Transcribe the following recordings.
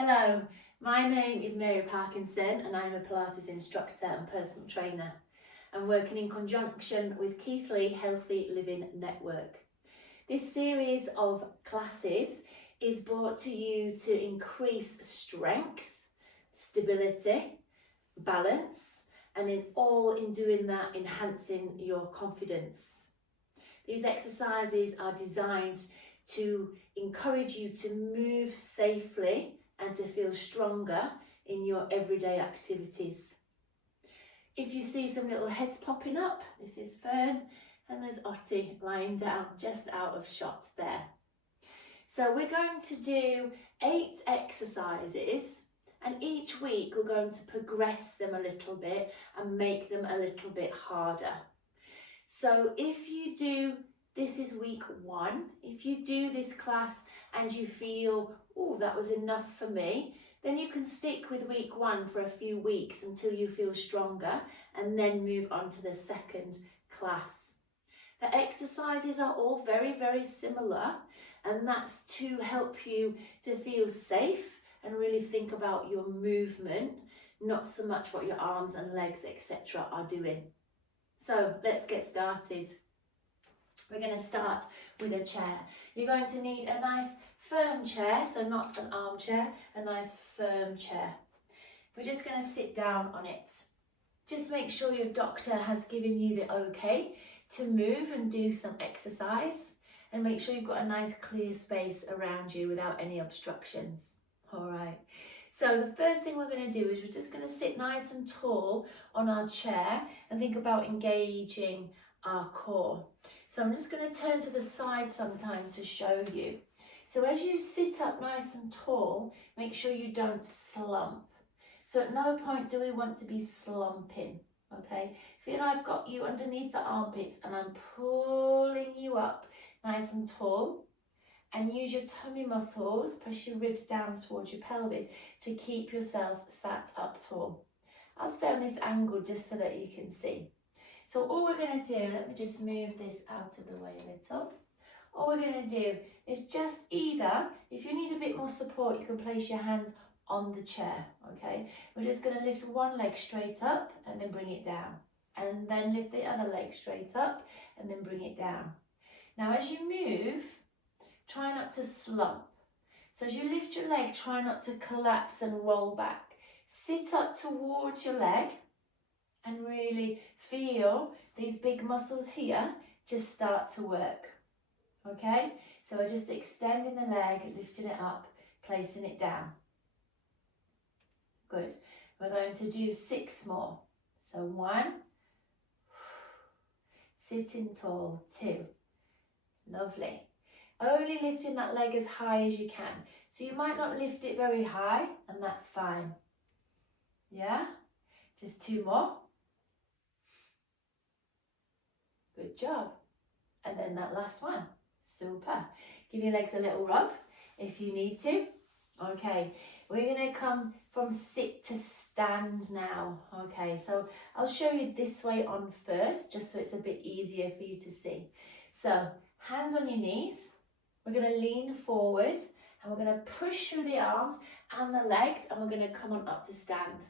Hello, my name is Mary Parkinson and I'm a Pilates instructor and personal trainer. I'm working in conjunction with Keighley Healthy Living Network. This series of classes is brought to you to increase strength, stability, balance, and in doing that, enhancing your confidence. These exercises are designed to encourage you to move safely and to feel stronger in your everyday activities. If you see some little heads popping up, this is Fern and there's Ottie lying down just out of shot there. So we're going to do 8 exercises, and each week we're going to progress them a little bit and make them a little bit harder. So if you do, this is week 1, if you do this class and you feel, oh, that was enough for me, then you can stick with week 1 for a few weeks until you feel stronger and then move on to the second class. The exercises are all very, very similar, and that's to help you to feel safe and really think about your movement, not so much what your arms and legs, etc. are doing. So let's get started. We're going to start with a chair. You're going to need a nice firm chair, so not an armchair, a nice firm chair. We're just going to sit down on it. Just make sure your doctor has given you the okay to move and do some exercise, and make sure you've got a nice clear space around you without any obstructions. All right. So the first thing we're going to do is we're just going to sit nice and tall on our chair and think about engaging our core. So I'm just going to turn to the side sometimes to show you. So as you sit up nice and tall, make sure you don't slump. So at no point do we want to be slumping, okay? Feel I've got you underneath the armpits and I'm pulling you up nice and tall. And use your tummy muscles, press your ribs down towards your pelvis to keep yourself sat up tall. I'll stay on this angle just so that you can see. So all we're going to do, let me just move this out of the way a little. All we're going to do is just either, if you need a bit more support, you can place your hands on the chair, okay? We're just going to lift one leg straight up and then bring it down. And then lift the other leg straight up and then bring it down. Now as you move, try not to slump. So as you lift your leg, try not to collapse and roll back. Sit up towards your leg and really feel these big muscles here just start to work. Okay? So we're just extending the leg, lifting it up, placing it down. Good. We're going to do 6 more. So 1, sitting tall, 2, lovely. Only lifting that leg as high as you can. So you might not lift it very high, and that's fine. Yeah? Just 2 more. Good job. And then that last one. Super. Give your legs a little rub if you need to. Okay, we're going to come from sit to stand now. Okay, so I'll show you this way on first, just so it's a bit easier for you to see. So, hands on your knees. We're going to lean forward and we're going to push through the arms and the legs, and we're going to come on up to stand.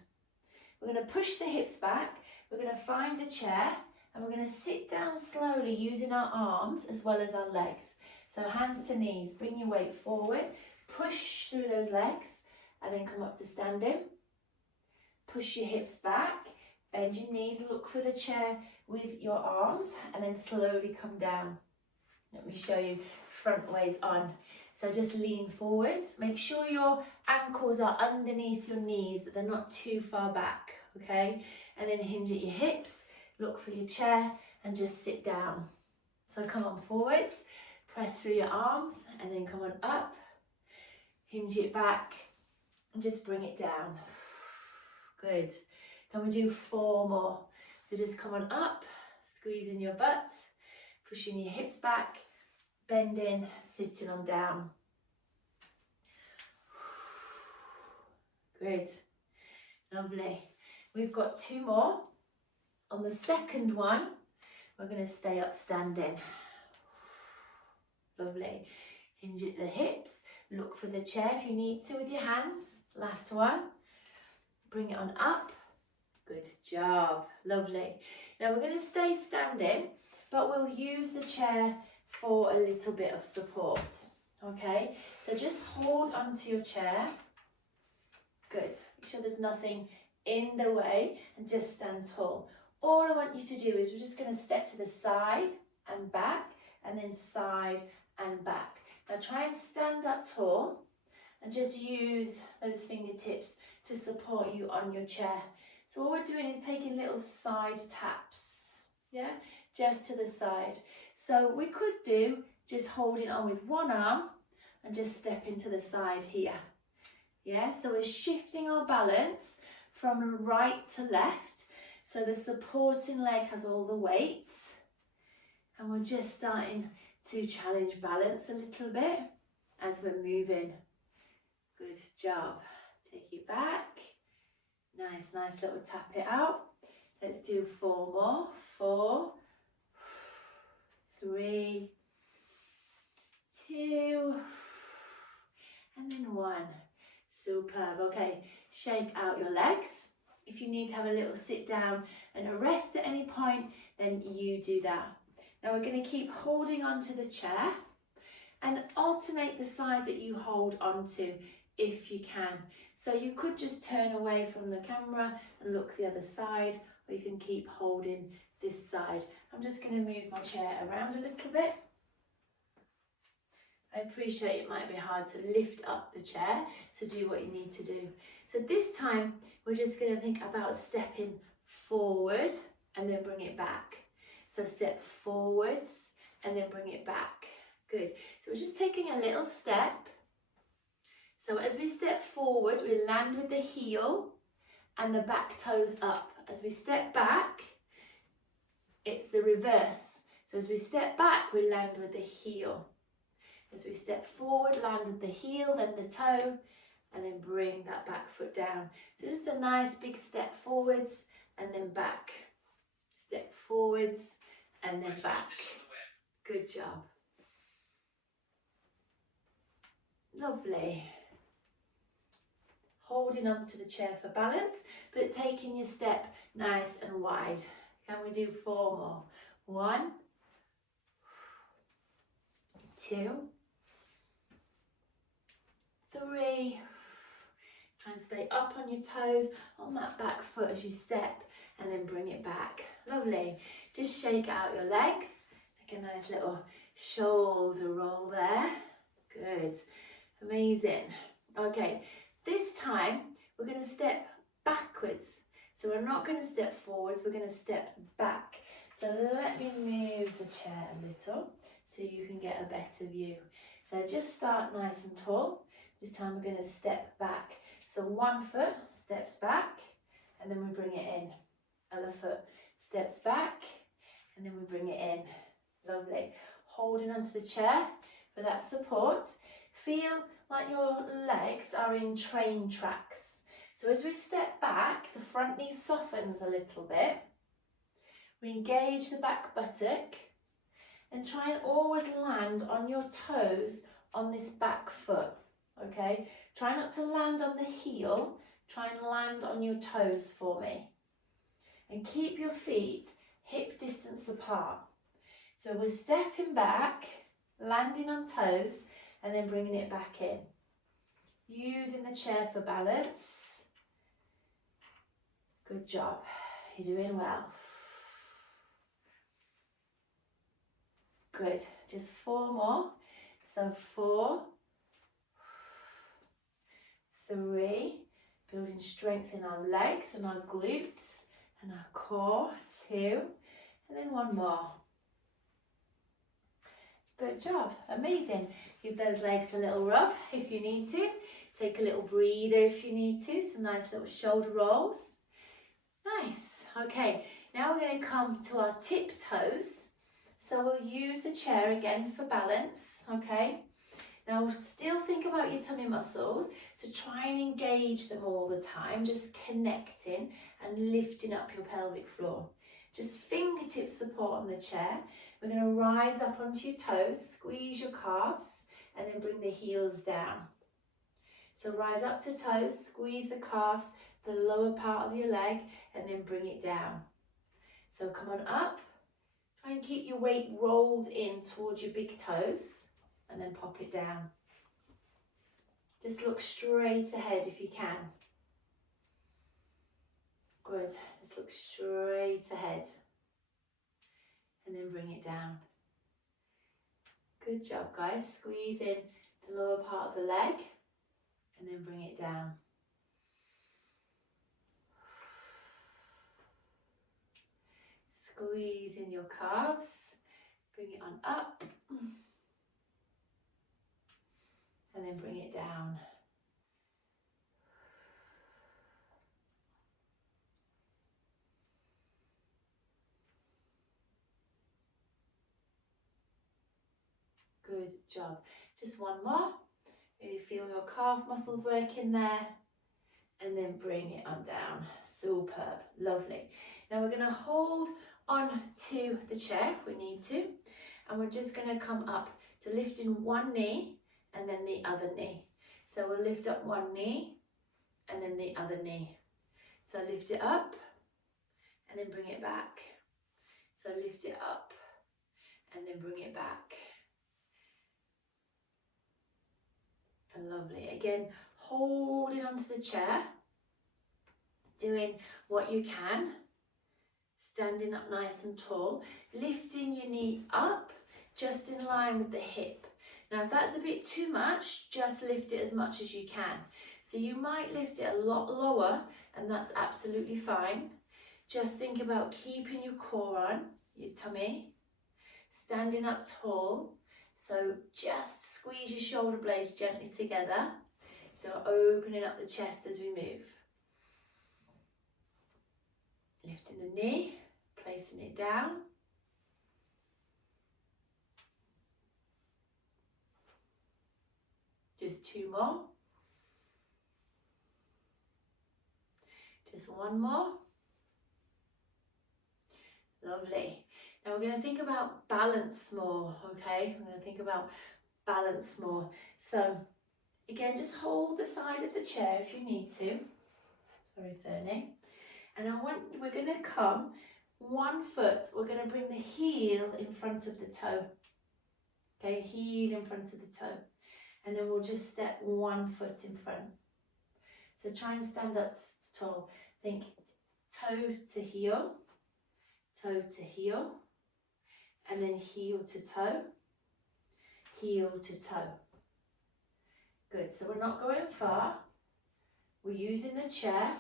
We're going to push the hips back. We're going to find the chair and we're going to sit down slowly using our arms as well as our legs. So hands to knees, bring your weight forward, push through those legs and then come up to standing. Push your hips back, bend your knees, look for the chair with your arms and then slowly come down. Let me show you front ways on. So just lean forward, make sure your ankles are underneath your knees, that they're not too far back, okay? And then hinge at your hips, look for your chair and just sit down. So come on forwards, press through your arms and then come on up, hinge it back and just bring it down. Good. Can we do 4 more? So just come on up, squeezing your butt, pushing your hips back, bending, sitting on down. Good. Lovely. We've got 2 more. On the second one, we're going to stay up standing. Lovely. Hinge at the hips. Look for the chair if you need to with your hands. Last one. Bring it on up. Good job. Lovely. Now we're going to stay standing, but we'll use the chair for a little bit of support. Okay, so just hold onto your chair. Good. Make sure there's nothing in the way and just stand tall. All I want you to do is we're just going to step to the side and back, and then side and back. Now try and stand up tall and just use those fingertips to support you on your chair. So all we're doing is taking little side taps, yeah, just to the side. So we could do just holding on with one arm and just stepping to the side here. Yeah, so we're shifting our balance from right to left. So the supporting leg has all the weights. And we're just starting to challenge balance a little bit as we're moving. Good job. Take it back. Nice little tap it out. Let's do 4 more. 4, 3, 2, and then 1. Superb. Okay, shake out your legs. If you need to have a little sit down and a rest at any point, then you do that. Now we're going to keep holding onto the chair and alternate the side that you hold onto if you can. So you could just turn away from the camera and look the other side, or you can keep holding this side. I'm just going to move my chair around a little bit. I appreciate it might be hard to lift up the chair to do what you need to do. So this time we're just going to think about stepping forward and then bring it back. So step forwards and then bring it back. Good. So we're just taking a little step. So as we step forward, we land with the heel and the back toes up. As we step back, it's the reverse. So as we step back, we land with the heel. As we step forward, land with the heel, then the toe, and then bring that back foot down. So just a nice big step forwards and then back. Step forwards and then back. Good job. Lovely. Holding on to the chair for balance, but taking your step nice and wide. Can we do 4 more? 1, 2, 3. Try and stay up on your toes on that back foot as you step, and then bring it back. Lovely. Just shake out your legs. Take a nice little shoulder roll there. Good. Amazing. Okay, this time we're going to step backwards. So we're not going to step forwards, we're going to step back. So let me move the chair a little so you can get a better view. So just start nice and tall. This time we're going to step back. So one foot steps back and then we bring it in. Other foot steps back and then we bring it in. Lovely. Holding onto the chair for that support. Feel like your legs are in train tracks. So as we step back, the front knee softens a little bit. We engage the back buttock and try and always land on your toes on this back foot. Okay, try not to land on the heel, try and land on your toes for me. And keep your feet hip distance apart. So we're stepping back, landing on toes, and then bringing it back in. Using the chair for balance. Good job, you're doing well. Good, just 4 more. So 4, 3, building strength in our legs and our glutes and our core. 2, and then 1 more. Good job, amazing. Give those legs a little rub if you need to. Take a little breather if you need to. Some nice little shoulder rolls. Nice, okay. Now we're going to come to our tiptoes. So we'll use the chair again for balance, okay? Now still think about your tummy muscles, so try and engage them all the time, just connecting and lifting up your pelvic floor. Just fingertip support on the chair. We're going to rise up onto your toes, squeeze your calves, and then bring the heels down. So rise up to toes, squeeze the calves, the lower part of your leg, and then bring it down. So come on up, try and keep your weight rolled in towards your big toes, and then pop it down. Just look straight ahead if you can. Good, just look straight ahead, and then bring it down. Good job, guys. Squeeze in the lower part of the leg, and then bring it down. Squeeze in your calves, bring it on up, and then bring it down. Good job. Just one more. Really feel your calf muscles working there, and then bring it on down. Superb, lovely. Now we're going to hold on to the chair if we need to, and we're just going to come up to lifting one knee and then the other knee. So we'll lift up one knee and then the other knee. So lift it up and then bring it back. So lift it up and then bring it back. And lovely. Again, holding onto the chair, doing what you can, standing up nice and tall, lifting your knee up just in line with the hip. Now if that's a bit too much, just lift it as much as you can. So you might lift it a lot lower, and that's absolutely fine. Just think about keeping your core on, your tummy, standing up tall. So just squeeze your shoulder blades gently together. So opening up the chest as we move. Lifting the knee, placing it down. Just two more. Just one more. Lovely. Now we're going to think about balance more, okay? We're going to think about balance more. So again, just hold the side of the chair if you need to. Sorry, Fernie. And we're going to come 1 foot. We're going to bring the heel in front of the toe. Okay, heel in front of the toe. And then we'll just step 1 foot in front. So try and stand up tall. Think toe to heel, and then heel to toe, heel to toe. Good, so we're not going far. We're using the chair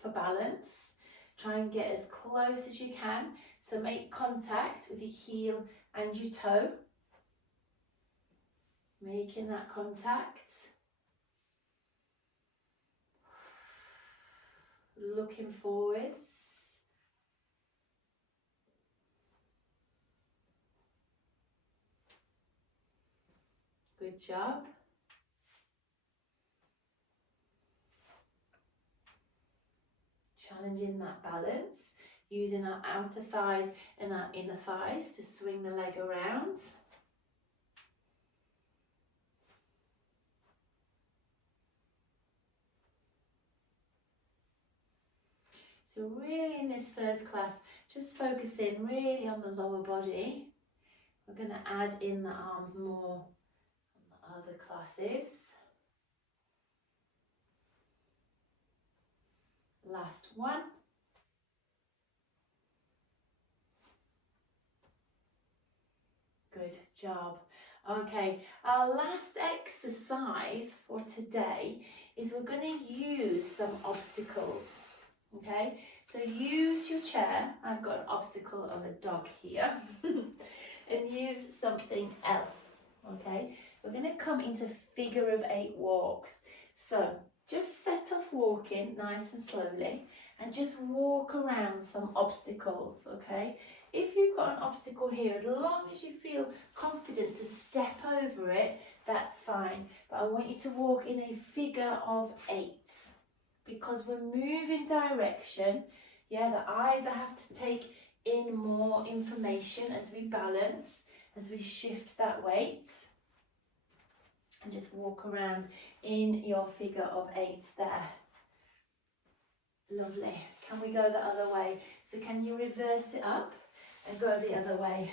for balance. Try and get as close as you can. So make contact with your heel and your toe. Making that contact. Looking forwards. Good job. Challenging that balance, using our outer thighs and our inner thighs to swing the leg around. So really in this first class, just focusing really on the lower body. We're going to add in the arms more on the other classes. Last one. Good job. Okay, our last exercise for today is we're going to use some obstacles. Okay, so use your chair. I've got an obstacle of a dog here. And use something else. Okay, we're going to come into figure of 8 walks. So just set off walking nice and slowly and just walk around some obstacles, okay? If you've got an obstacle here, as long as you feel confident to step over it, that's fine. But I want you to walk in a figure of 8 because we're moving direction. Yeah, the eyes have to take in more information as we balance, as we shift that weight. and just walk around in your figure of 8s there. Lovely. Can we go the other way? So can you reverse it up and go the other way?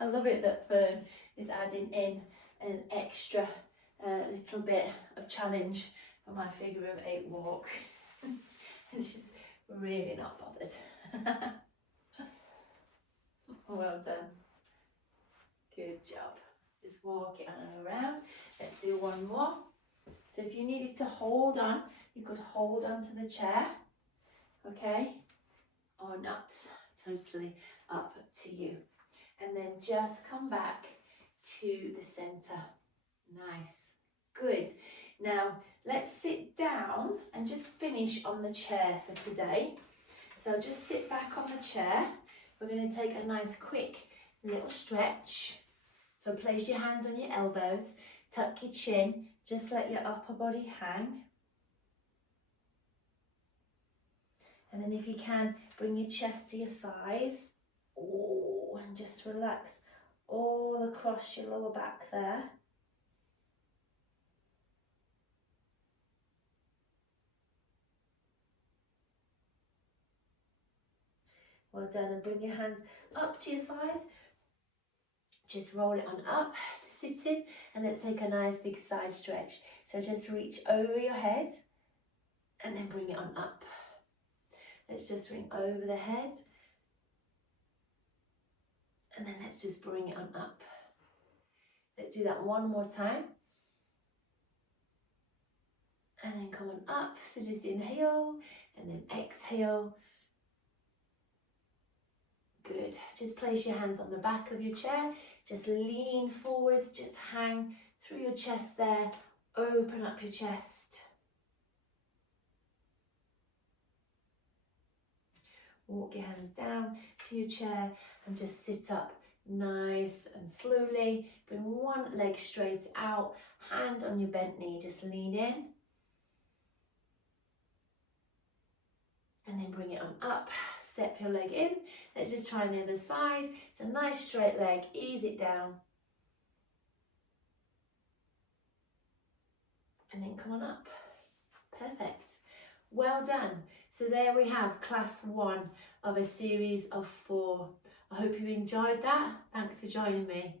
I love it that Fern is adding in an extra little bit of challenge for my figure of 8 walk. And she's really not bothered. Well done. Good job. Just walk it on and around. Let's do one more. So if you needed to hold on, you could hold on to the chair, okay? Or not. Totally up to you. And then just come back to the centre. Nice. Good. Now, let's sit down and just finish on the chair for today. So just sit back on the chair. We're going to take a nice quick little stretch. So place your hands on your elbows, tuck your chin, just let your upper body hang. And then if you can, bring your chest to your thighs. Oh, and just relax all across your lower back there. Well done, and bring your hands up to your thighs. Just roll it on up to sit in, and let's take a nice big side stretch. So just reach over your head and then bring it on up. Let's just bring over the head and then let's just bring it on up. Let's do that one more time. And then come on up. So just inhale and then exhale. Good. Just place your hands on the back of your chair. Just lean forwards. Just hang through your chest there. Open up your chest. Walk your hands down to your chair and just sit up nice and slowly. Bring one leg straight out. Hand on your bent knee. Just lean in. And then bring it on up. Step your leg in. Let's just try the other side. It's a nice straight leg. Ease it down. And then come on up. Perfect. Well done. So there we have class 1 of a series of 4. I hope you enjoyed that. Thanks for joining me.